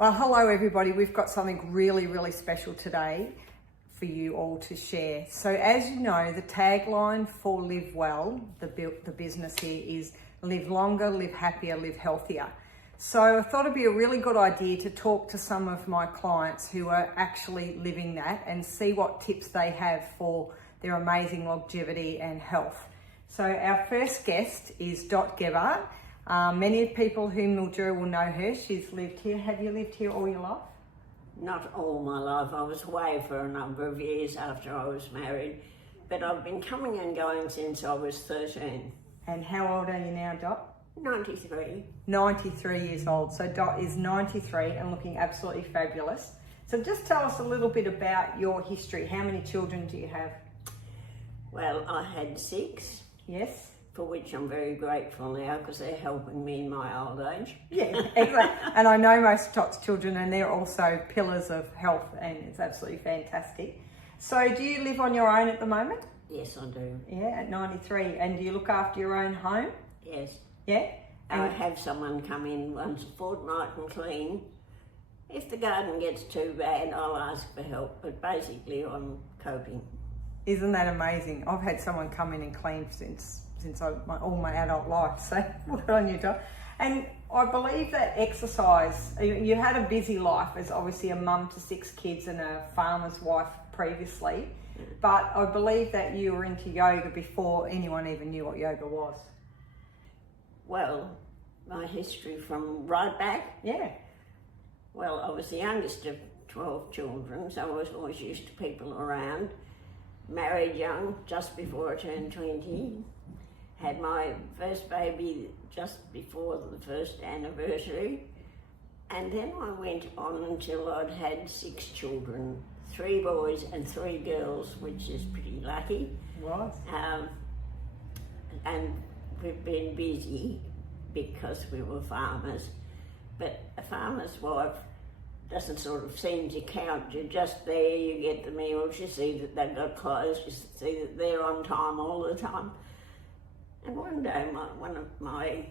Well, hello everybody. We've got something really special today for you all to share. So as you know, the tagline for Live Well, the business here, is live longer, live happier, live healthier. So I thought it'd be a really good idea to talk to some of my clients who are actually living that and see what tips they have for their amazing longevity and health. So our first guest is Dot Gebert. Many people who Mildura will know her. She's lived here. Have you lived here all your life? Not all my life. I was away for a number of years after I was married, but I've been coming and going since I was 13. And how old are you now, Dot? 93. 93 years old. So Dot is 93 and looking absolutely fabulous. So just tell us a little bit about your history. How many children do you have? Well, I had 6. Yes. For which I'm very grateful now because they're helping me in my old age. Yeah, exactly. And I know most Dot's children, and they're also pillars of health, and it's absolutely fantastic. So do you live on your own at the moment? Yes, I do. Yeah, at 93. And do you look after your own home? Yes. Yeah? And I have someone come in once a fortnight and clean. If the garden gets too bad, I'll ask for help, but basically I'm coping. Isn't that amazing? I've had someone come in and clean since all my adult life, so well on you, Dot. And I believe that exercise, you had a busy life as obviously a mum to 6 kids and a farmer's wife previously, but I believe that you were into yoga before anyone even knew what yoga was. Well, my history from right back? Yeah. Well, I was the youngest of 12 children, so I was always used to people around. Married young, just before I turned 20. Had my first baby just before the first anniversary. And then I went on until I'd had 6 children, 3 boys and 3 girls, which is pretty lucky. Right. And we've been busy because we were farmers. But a farmer's wife doesn't sort of seem to count. You're just there, you get the meals, you see that they've got clothes, you see that they're on time all the time. And one day one of my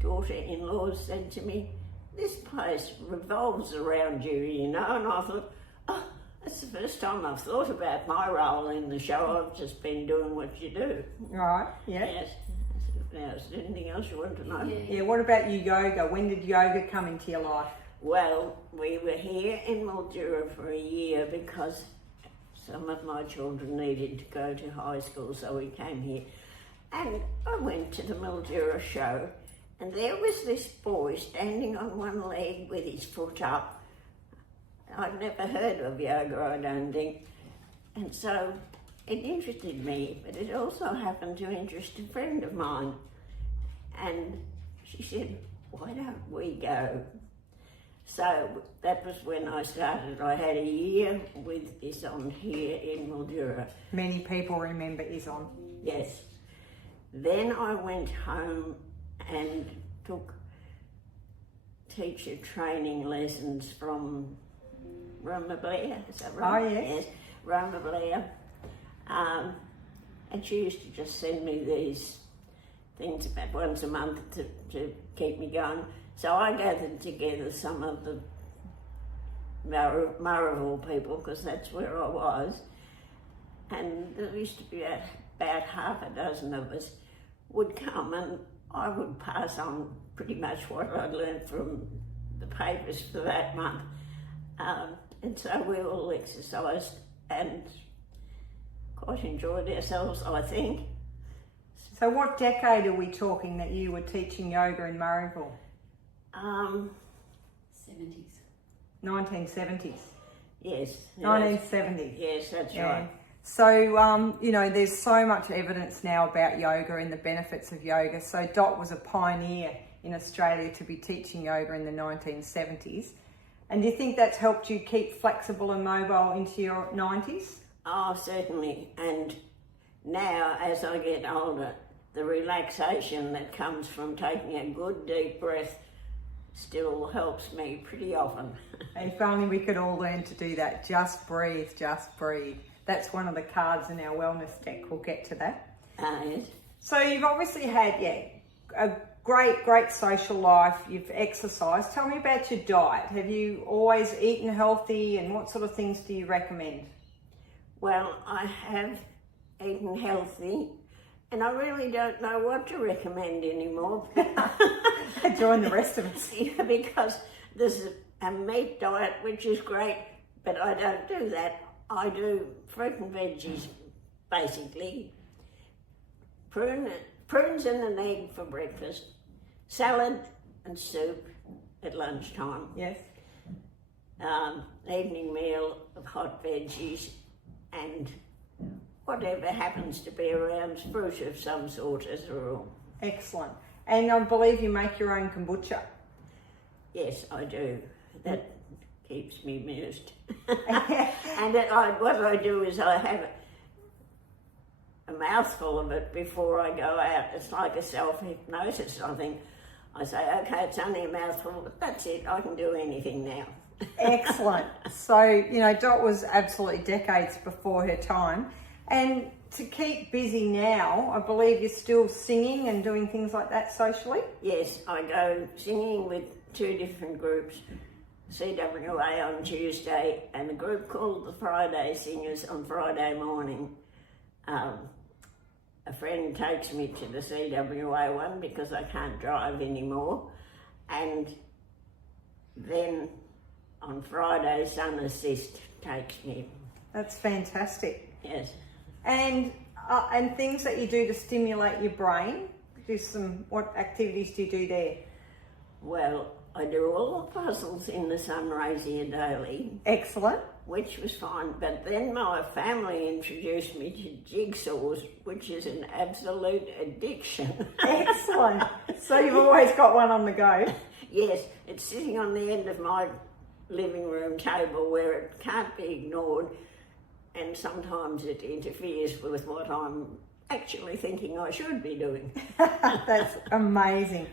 daughter-in-laws said to me, "This place revolves around you, you know," and I thought, oh, that's the first time I've thought about my role in the show. I've just been doing what you do. Right, yeah. Yes. Now, is there anything else you want to know? Yeah, what about your yoga? When did yoga come into your life? Well, we were here in Mildura for a year because some of my children needed to go to high school, so we came here. And I went to the Mildura show, and there was this boy standing on one leg with his foot up. I'd never heard of yoga, I don't think. And so it interested me, but it also happened to interest a friend of mine. And she said, "Why don't we go?" So that was when I started. I had a year with Ison here in Mildura. Many people remember Ison. Yes. Then I went home and took teacher training lessons from Roma Blair. Is that right? Oh, yes. Yes, Roma Blair. And she used to just send me these things about once a month to keep me going. So I gathered together some of the Murrayville people, because that's where I was. And there used to be about half a dozen of us would come, and I would pass on pretty much what I'd learned from the papers for that month. And so we all exercised and quite enjoyed ourselves, I think. So what decade are we talking that you were teaching yoga in Murrayville? 70s. 1970s. Yes. 1970s. Yes, that's Yeah. right. So, there's so much evidence now about yoga and the benefits of yoga. So Dot was a pioneer in Australia to be teaching yoga in the 1970s. And do you think that's helped you keep flexible and mobile into your 90s? Oh, certainly. And now, as I get older, the relaxation that comes from taking a good deep breath still helps me pretty often. If only we could all learn to do that. Just breathe, just breathe. That's one of the cards in our wellness deck. We'll get to that. Yes. So you've obviously had, a great social life. You've exercised. Tell me about your diet. Have you always eaten healthy, and what sort of things do you recommend? Well, I have eaten healthy, and I really don't know what to recommend anymore. Join the rest of us. Yeah, because there's a meat diet, which is great, but I don't do that. I do fruit and veggies, basically. Prunes and an egg for breakfast, salad and soup at lunchtime. Yes. Evening meal of hot veggies, and whatever happens to be around, fruit of some sort as a rule. Excellent. And I believe you make your own kombucha. Yes, I do. That keeps me amused. And what I do is I have a mouthful of it before I go out. It's like a self-hypnosis, I think. I say, okay, it's only a mouthful, but that's it. I can do anything now. Excellent. So, you know, Dot was absolutely decades before her time. And to keep busy now, I believe you're still singing and doing things like that socially? Yes, I go singing with 2 different groups, CWA on Tuesday and a group called the Friday Singers on Friday morning. A friend takes me to the CWA one because I can't drive anymore, and then on Friday, Sun Assist takes me. That's fantastic. Yes. And things that you do to stimulate your brain. What activities do you do there? Well, I do all the puzzles in the Sunraysia Daily. Excellent. Which was fine, but then my family introduced me to jigsaws, which is an absolute addiction. Excellent. So you've always got one on the go. Yes, it's sitting on the end of my living room table where it can't be ignored, and sometimes it interferes with what I'm actually thinking I should be doing. That's amazing.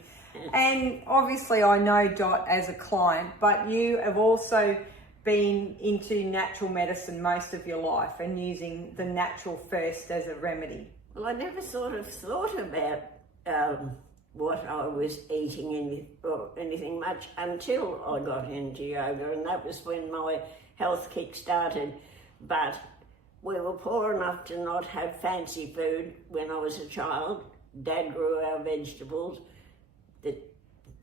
And obviously I know Dot as a client, but you have also been into natural medicine most of your life and using the natural first as a remedy. Well, I never sort of thought about what I was eating or anything much until I got into yoga, and that was when my health kick started. But we were poor enough to not have fancy food when I was a child. Dad grew our vegetables, the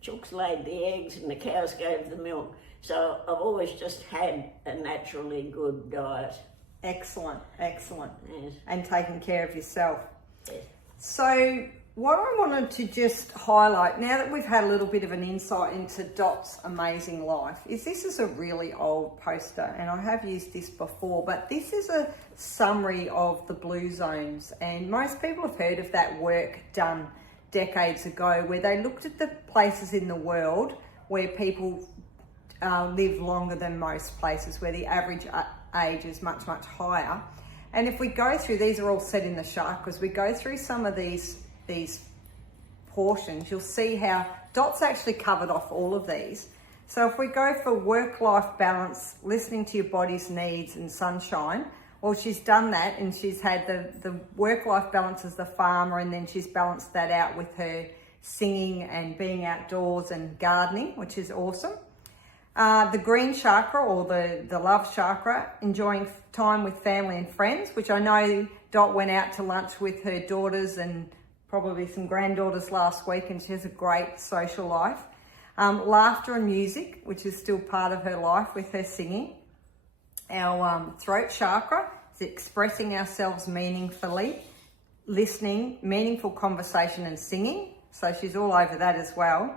chooks laid the eggs and the cows gave the milk. So I've always just had a naturally good diet. Excellent. Yes. And taking care of yourself. Yes. So what I wanted to just highlight, now that we've had a little bit of an insight into Dot's amazing life, is this is a really old poster, and I have used this before, but this is a summary of the blue zones, and most people have heard of that work done decades ago where they looked at the places in the world where people live longer than most places, where the average age is much higher. And if we go through, these are all set in the chakras, we go through some of these portions, you'll see how Dot's actually covered off all of these. So if we go for work-life balance, listening to your body's needs and sunshine, well, she's done that, and she's had the work-life balance as the farmer, and then she's balanced that out with her singing and being outdoors and gardening, which is awesome. The green chakra, or the love chakra, enjoying time with family and friends, which I know Dot went out to lunch with her daughters and probably some granddaughters last week, and she has a great social life. Laughter and music, which is still part of her life with her singing. Our throat chakra is expressing ourselves meaningfully, listening, meaningful conversation and singing. So she's all over that as well.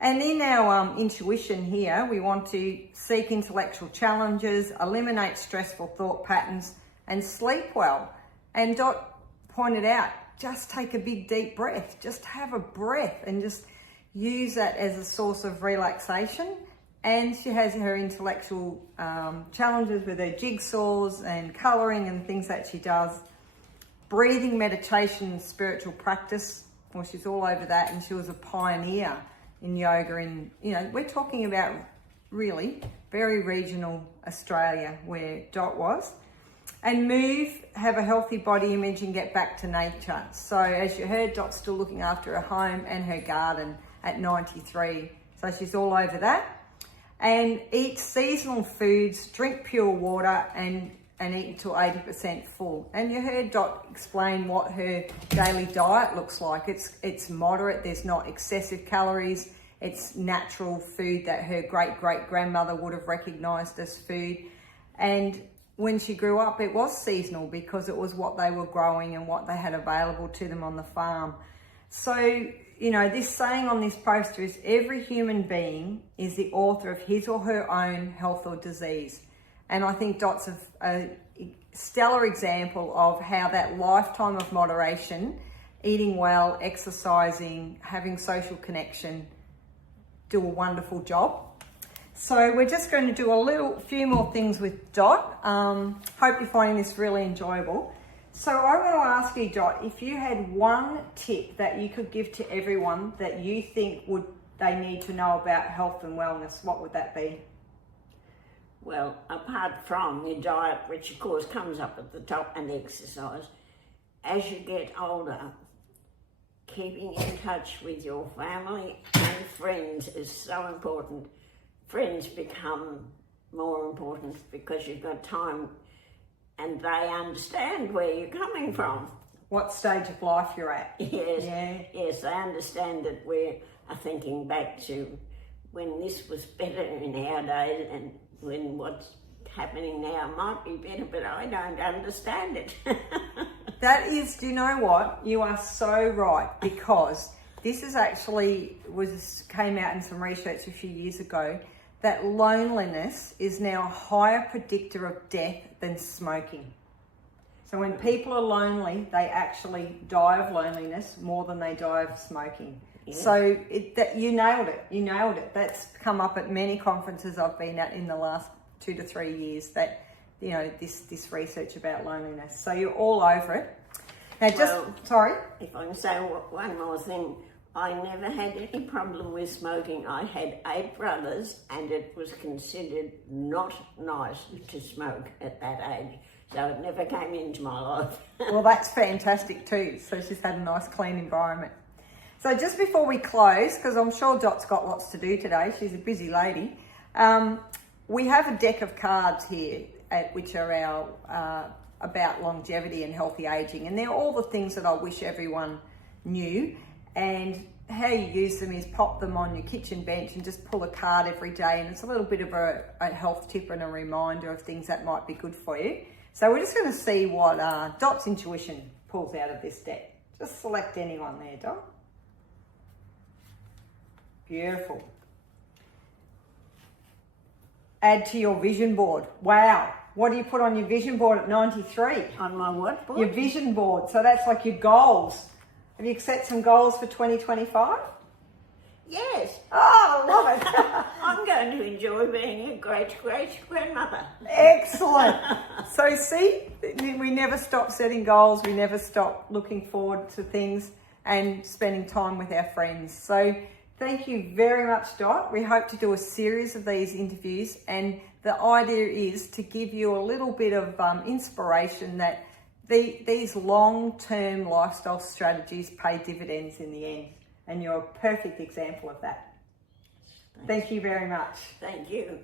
And in our intuition here, we want to seek intellectual challenges, eliminate stressful thought patterns, and sleep well. And Dot pointed out, just take a big deep breath, just have a breath and just use that as a source of relaxation. And she has her intellectual challenges with her jigsaws and colouring and things that she does. Breathing, meditation and spiritual practice, well, she's all over that, and she was a pioneer in yoga. In, you know, we're talking about really very regional Australia where Dot was. And move, have a healthy body image and get back to nature. So as you heard, Dot's still looking after her home and her garden at 93. So she's all over that. And eat seasonal foods, drink pure water and eat until 80% full. And you heard Dot explain what her daily diet looks like. It's moderate, there's not excessive calories. It's natural food that her great-great-grandmother would have recognised as food. And when she grew up, it was seasonal because it was what they were growing and what they had available to them on the farm. So, you know, this saying on this poster is every human being is the author of his or her own health or disease. And I think Dot's a stellar example of how that lifetime of moderation, eating well, exercising, having social connection, do a wonderful job. So we're just going to do a few more things with Dot. Hope you're finding this really enjoyable. So I'm going to ask you, Dot, if you had one tip that you could give to everyone that you think they need to know about health and wellness, what would that be? Well, apart from your diet, which of course comes up at the top, and exercise, as you get older, keeping in touch with your family and friends is so important. Friends become more important because you've got time and they understand where you're coming from. What stage of life you're at. Yes, yeah. Yes, they understand that we are thinking back to when this was better in our days and when what's happening now might be better, but I don't understand it. That is, do you know what? You are so right, because this is actually came out in some research a few years ago that loneliness is now a higher predictor of death than smoking. So when people are lonely, they actually die of loneliness more than they die of smoking. Yeah. So you nailed it. You nailed it. That's come up at many conferences I've been at in the last 2 to 3 years. That, you know, this research about loneliness. So you're all over it. Now, sorry. If I can say one more thing, I never had any problem with smoking. I had 8 brothers, and it was considered not nice to smoke at that age. So it never came into my life. Well, that's fantastic too. So she's had a nice, clean environment. So just before we close, because I'm sure Dot's got lots to do today, she's a busy lady, we have a deck of cards here, which are our about longevity and healthy aging. And they're all the things that I wish everyone knew. And how you use them is pop them on your kitchen bench and just pull a card every day. And it's a little bit of a health tip and a reminder of things that might be good for you. So we're just going to see what Dot's intuition pulls out of this deck. Just select anyone there, Dot. Beautiful. Add to your vision board. Wow. What do you put on your vision board at 93? On my what board? Your vision board. So that's like your goals. Have you set some goals for 2025? Yes. Oh, I love it. I'm going to enjoy being a great-great-grandmother. Excellent. So see, we never stop setting goals. We never stop looking forward to things and spending time with our friends. So thank you very much, Dot. We hope to do a series of these interviews, and the idea is to give you a little bit of inspiration that these long-term lifestyle strategies pay dividends in the end. And you're a perfect example of that. Thank you very much. Thank you.